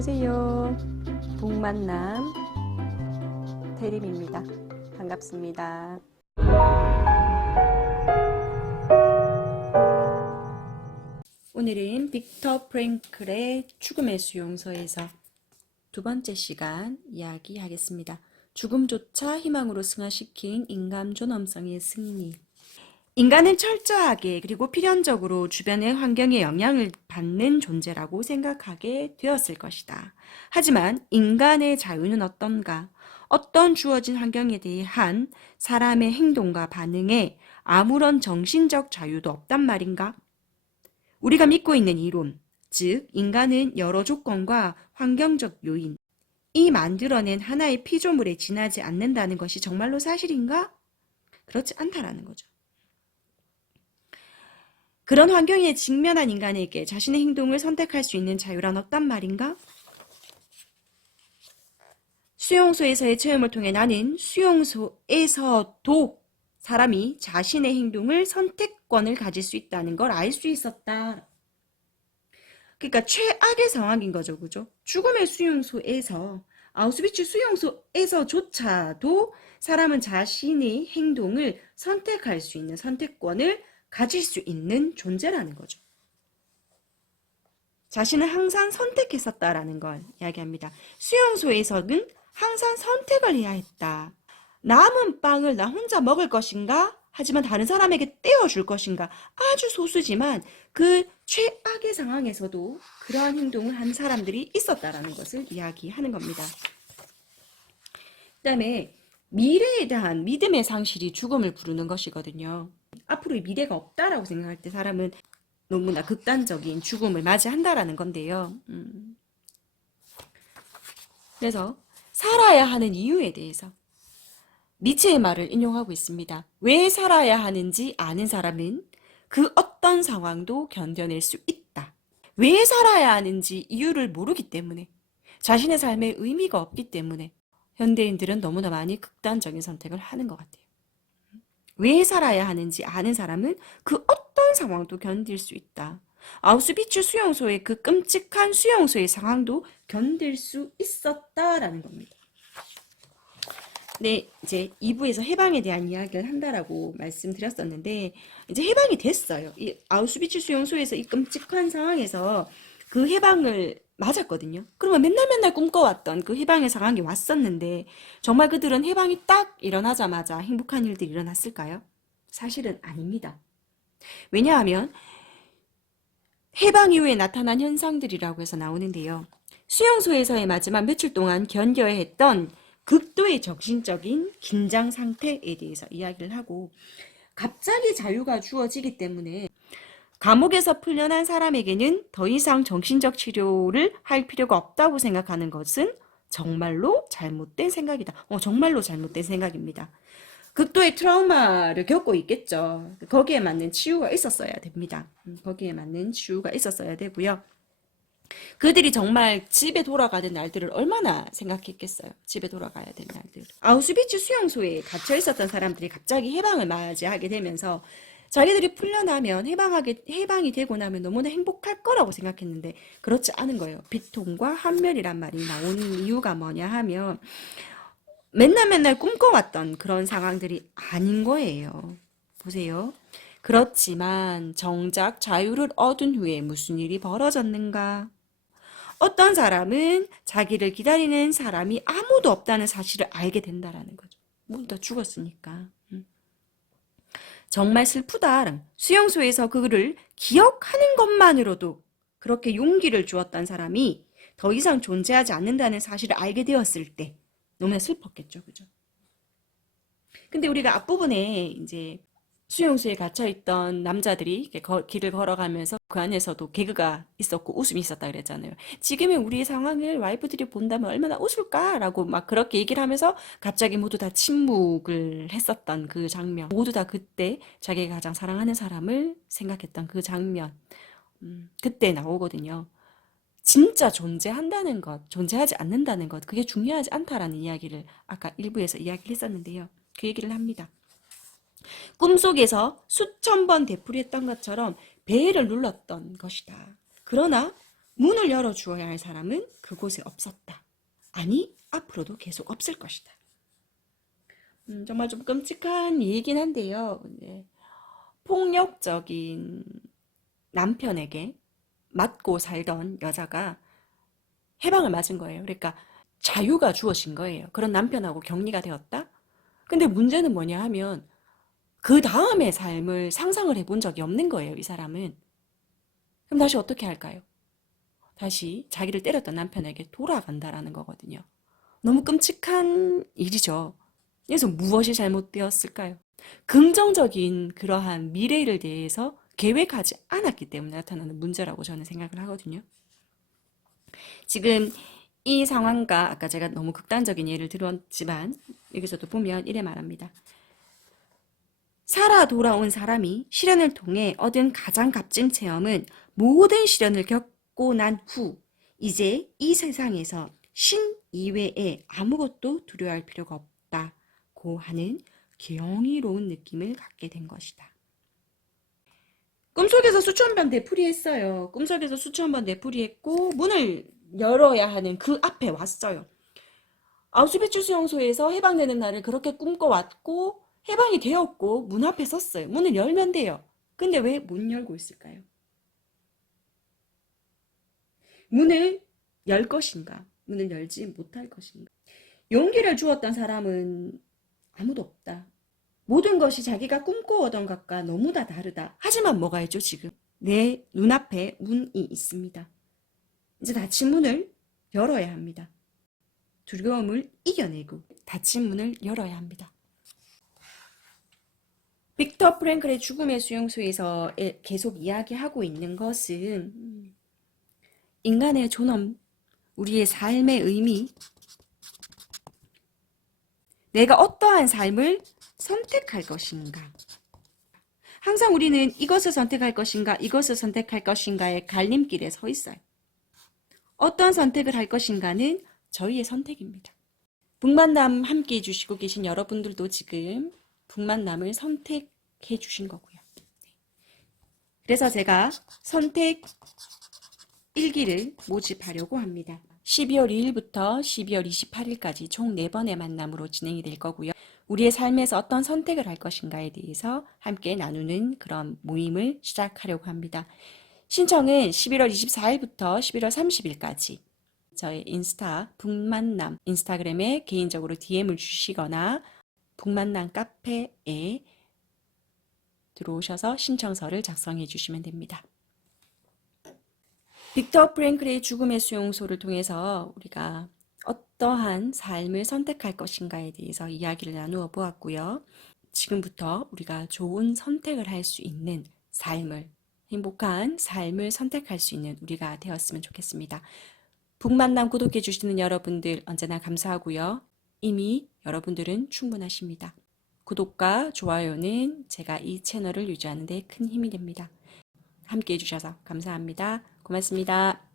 안녕하세요. 동만남 대림입니다. 반갑습니다. 오늘은 빅터 프랭클의 죽음의 수용소에서 두 번째 시간 이야기하겠습니다. 죽음조차 희망으로 승화시킨 인간 존엄성의 승리. 인간은 철저하게 그리고 필연적으로 주변의 환경에 영향을 받는 존재라고 생각하게 되었을 것이다. 하지만 인간의 자유는 어떤가? 어떤 주어진 환경에 대한 사람의 행동과 반응에 아무런 정신적 자유도 없단 말인가? 우리가 믿고 있는 이론, 즉 인간은 여러 조건과 환경적 요인, 이 만들어낸 하나의 피조물에 지나지 않는다는 것이 정말로 사실인가? 그렇지 않다라는 거죠. 그런 환경에 직면한 인간에게 자신의 행동을 선택할 수 있는 자유란 없단 말인가? 수용소에서의 체험을 통해 나는 수용소에서도 사람이 자신의 행동을 선택권을 가질 수 있다는 걸 알 수 있었다. 그러니까 최악의 상황인 거죠. 그죠? 죽음의 수용소에서, 아우슈비츠 수용소에서조차도 사람은 자신의 행동을 선택할 수 있는 선택권을 가질 수 있는 존재라는 거죠. 자신을 항상 선택했었다라는 걸 이야기합니다. 수용소에서는 항상 선택을 해야 했다. 남은 빵을 나 혼자 먹을 것인가? 하지만 다른 사람에게 떼어줄 것인가? 아주 소수지만 그 최악의 상황에서도 그러한 행동을 한 사람들이 있었다라는 것을 이야기하는 겁니다. 그 다음에 미래에 대한 믿음의 상실이 죽음을 부르는 것이거든요. 앞으로의 미래가 없다라고 생각할 때 사람은 너무나 극단적인 죽음을 맞이한다라는 건데요. 그래서 살아야 하는 이유에 대해서 니체의 말을 인용하고 있습니다. 왜 살아야 하는지 아는 사람은 그 어떤 상황도 견뎌낼 수 있다. 왜 살아야 하는지 이유를 모르기 때문에, 자신의 삶에 의미가 없기 때문에 현대인들은 너무나 많이 극단적인 선택을 하는 것 같아요. 왜 살아야 하는지 아는 사람은 그 어떤 상황도 견딜 수 있다. 아우슈비츠 수용소의 그 끔찍한 수용소의 상황도 견딜 수 있었다라는 겁니다. 네, 이제 2부에서 해방에 대한 이야기를 한다라고 말씀드렸었는데 이제 해방이 됐어요. 이 아우슈비츠 수용소에서 이 끔찍한 상황에서 그 해방을 맞았거든요. 그러면 맨날 꿈꿔왔던 그 해방의 상황이 왔었는데 정말 그들은 해방이 딱 일어나자마자 행복한 일들이 일어났을까요? 사실은 아닙니다. 왜냐하면 해방 이후에 나타난 현상들이라고 해서 나오는데요. 수용소에서의 마지막 며칠 동안 견뎌야 했던 극도의 정신적인 긴장 상태에 대해서 이야기를 하고, 갑자기 자유가 주어지기 때문에 감옥에서 풀려난 사람에게는 더 이상 정신적 치료를 할 필요가 없다고 생각하는 것은 정말로 잘못된 생각이다. 정말로 잘못된 생각입니다. 극도의 트라우마를 겪고 있겠죠. 거기에 맞는 치유가 있었어야 됩니다. 거기에 맞는 치유가 있었어야 되고요. 그들이 정말 집에 돌아가는 날들을 얼마나 생각했겠어요. 집에 돌아가야 될 날들. 아우슈비츠 수용소에 갇혀 있었던 사람들이 갑자기 해방을 맞이하게 되면서 자기들이 풀려나면 해방이 되고 나면 너무나 행복할 거라고 생각했는데 그렇지 않은 거예요. 비통과 환멸이란 말이 나오는 이유가 뭐냐 하면 맨날 꿈꿔왔던 그런 상황들이 아닌 거예요. 보세요. 그렇지만 정작 자유를 얻은 후에 무슨 일이 벌어졌는가? 어떤 사람은 자기를 기다리는 사람이 아무도 없다는 사실을 알게 된다라는 거죠. 모두 다 죽었으니까. 정말 슬프다. 수용소에서 그를 기억하는 것만으로도 그렇게 용기를 주었던 사람이 더 이상 존재하지 않는다는 사실을 알게 되었을 때 너무나 슬펐겠죠. 그죠? 근데 우리가 앞부분에 이제 수용소에 갇혀있던 남자들이 길을 걸어가면서 그 안에서도 개그가 있었고 웃음이 있었다 그랬잖아요. 지금의 우리의 상황을 와이프들이 본다면 얼마나 웃을까라고 막 그렇게 얘기를 하면서 갑자기 모두 다 침묵을 했었던 그 장면. 모두 다 그때 자기가 가장 사랑하는 사람을 생각했던 그 장면. 그때 나오거든요. 진짜 존재한다는 것, 존재하지 않는다는 것, 그게 중요하지 않다라는 이야기를 아까 일부에서 이야기를 했었는데요. 그 얘기를 합니다. 꿈속에서 수천 번 되풀이했던 것처럼 배를 눌렀던 것이다. 그러나 문을 열어주어야 할 사람은 그곳에 없었다. 아니, 앞으로도 계속 없을 것이다. 정말 좀 끔찍한 얘기긴 한데요. 네. 폭력적인 남편에게 맞고 살던 여자가 해방을 맞은 거예요. 그러니까 자유가 주어진 거예요. 그런 남편하고 격리가 되었다? 근데 문제는 뭐냐 하면 그 다음의 삶을 상상을 해본 적이 없는 거예요, 이 사람은. 그럼 다시 어떻게 할까요? 다시 자기를 때렸던 남편에게 돌아간다라는 거거든요. 너무 끔찍한 일이죠. 그래서 무엇이 잘못되었을까요? 긍정적인 그러한 미래를 대해서 계획하지 않았기 때문에 나타나는 문제라고 저는 생각을 하거든요. 지금 이 상황과 아까 제가 너무 극단적인 예를 들었지만 여기서도 보면 이래 말합니다. 살아 돌아온 사람이 시련을 통해 얻은 가장 값진 체험은 모든 시련을 겪고 난 후 이제 이 세상에서 신 이외에 아무것도 두려워할 필요가 없다고 하는 경이로운 느낌을 갖게 된 것이다. 꿈속에서 수천 번 되풀이했어요. 꿈속에서 수천 번 되풀이했고 문을 열어야 하는 그 앞에 왔어요. 아우슈비츠 수용소에서 해방되는 날을 그렇게 꿈꿔왔고 해방이 되었고 문 앞에 섰어요. 문을 열면 돼요. 근데 왜 못 열고 있을까요? 문을 열 것인가? 문을 열지 못할 것인가? 용기를 주었던 사람은 아무도 없다. 모든 것이 자기가 꿈꿔오던 것과 너무 다 다르다. 하지만 뭐가 있죠, 지금? 내 눈앞에 문이 있습니다. 이제 닫힌 문을 열어야 합니다. 두려움을 이겨내고 닫힌 문을 열어야 합니다. 빅터 프랭클의 죽음의 수용소에서 계속 이야기하고 있는 것은 인간의 존엄, 우리의 삶의 의미, 내가 어떠한 삶을 선택할 것인가. 항상 우리는 이것을 선택할 것인가, 이것을 선택할 것인가의 갈림길에 서 있어요. 어떤 선택을 할 것인가는 저희의 선택입니다. 북만남 함께 해주시고 계신 여러분들도 지금 북만남을 선택해 주신 거고요. 그래서 제가 선택 일기를 모집하려고 합니다. 12월 2일부터 12월 28일까지 총 4번의 만남으로 진행이 될 거고요. 우리의 삶에서 어떤 선택을 할 것인가에 대해서 함께 나누는 그런 모임을 시작하려고 합니다. 신청은 11월 24일부터 11월 30일까지 저희 인스타 북만남 인스타그램에 개인적으로 DM을 주시거나 북만남 카페에 들어오셔서 신청서를 작성해 주시면 됩니다. 빅터 프랭클의 죽음의 수용소를 통해서 우리가 어떠한 삶을 선택할 것인가에 대해서 이야기를 나누어 보았고요. 지금부터 우리가 좋은 선택을 할 수 있는 삶을, 행복한 삶을 선택할 수 있는 우리가 되었으면 좋겠습니다. 북만남 구독해 주시는 여러분들 언제나 감사하고요. 이미 여러분들은 충분하십니다. 구독과 좋아요는 제가 이 채널을 유지하는 데 큰 힘이 됩니다. 함께 해주셔서 감사합니다. 고맙습니다.